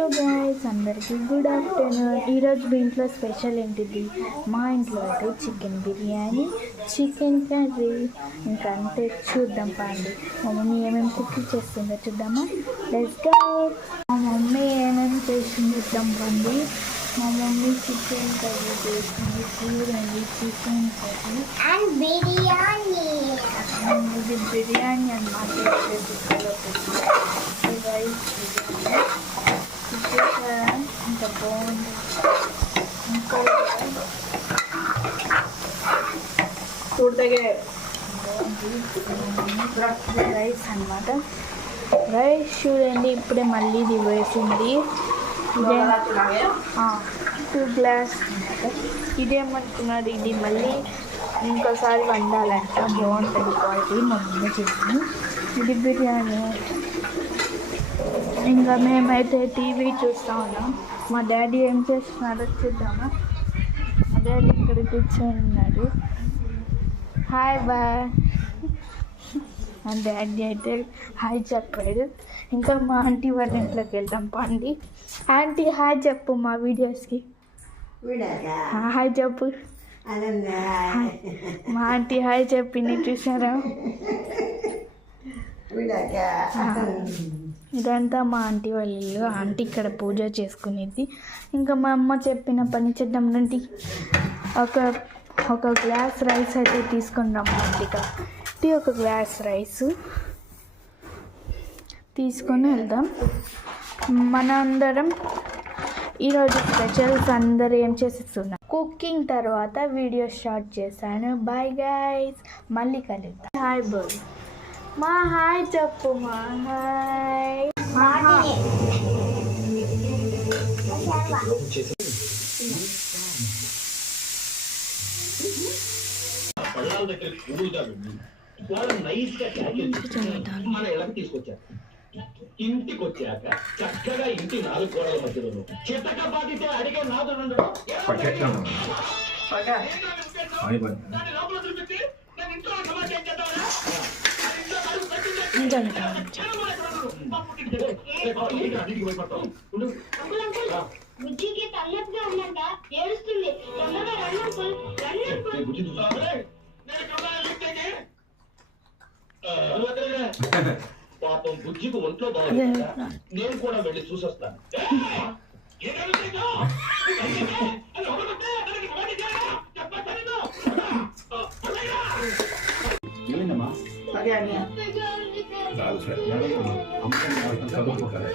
Hello guys, అందరికీ good afternoon. ఈరోజు మీ ఇంట్లో స్పెషల్ ఏంటిది? మా ఇంట్లో అయితే చికెన్ బిర్యానీ, చికెన్ కర్రీ, ఇంకా అంతే. చూద్దాం పండి మా మమ్మీ ఏమేమి కుకింగ్ చేస్తుందో చూద్దామా. Let's go. మా మమ్మీ ఏమేమి చేసింది చూద్దాం పండి. మా మమ్మీ చికెన్ కర్రీ చేసింది. చూడండి, చికెన్ కర్రీ అండ్ బిర్యానీ. ఇది బిర్యానీ అన్నమాట. రైస్ బిర్యానీ ఇంకా బాగుంది. ఇంకో రైస్ అన్నమాట. రైస్ చూడండి, ఇప్పుడే మళ్ళీ ఇది వేసింది. ఇదే 2 గ్లాస్ అన్నమాట. ఇదేమనుకున్నాడు, ఇది మళ్ళీ ఇంకోసారి వండాలంట, బాగుంటుంది క్వాలిటీ. మా మమ్మీ చేసింది. ఇది బిర్యానీ. ఇంకా మేమైతే టీవీ చూస్తూ ఉన్నాం. మా డాడీ ఏం చేస్తున్నాడో చూద్దామా. మా డాడీ ఇక్కడ కూర్చొని ఉన్నాడు. Hi bye. మా డాడీ అయితే హాయ్ చెప్పాడు. ఇంకా మా ఆంటీ వాళ్ళ ఇంట్లోకి వెళ్దాం పండి. ఆంటీ హాయ్ చెప్పు మా వీడియోస్కి. హాయ్ చెప్పు. మా ఆంటీ హాయ్ చెప్పింది, చూసారా? ఇదంతా మా ఆంటీ వాళ్ళ ఇల్లు. ఆంటీ ఇక్కడ పూజ చేసుకునేది. ఇంకా మా అమ్మ చెప్పిన పని చేద్దాం రండి. ఒక గ్లాస్ రైస్ అయితే తీసుకుందాం ఆంటీ. కాబట్టి ఒక గ్లాస్ రైస్ తీసుకొని వెళ్దాం. మన అందరం ఈరోజు స్పెషల్స్ అందరూ ఏం చేసేస్తున్నాం. కుకింగ్ తర్వాత వీడియో స్టార్ట్ చేశాను. బాయ్ గైస్, మళ్ళీ కలుద్దాం. హాయ్ బోల్. మా హాయ్ చెప్పు. మా హాయ్. ఇంటికి వచ్చాక చక్కగా ఇంటి 4 గోడల మధ్యలో చితకబాటితే అడిగే నాదు బుజ్జికి తల్లగా ఉందంట, ఏడుస్తుంది. తొందరగా పాపం బుజ్జికి ఒంట్లో బాగుంది. నేను కూడా వెళ్ళి చూసొస్తాను. చదువుకోవాలి.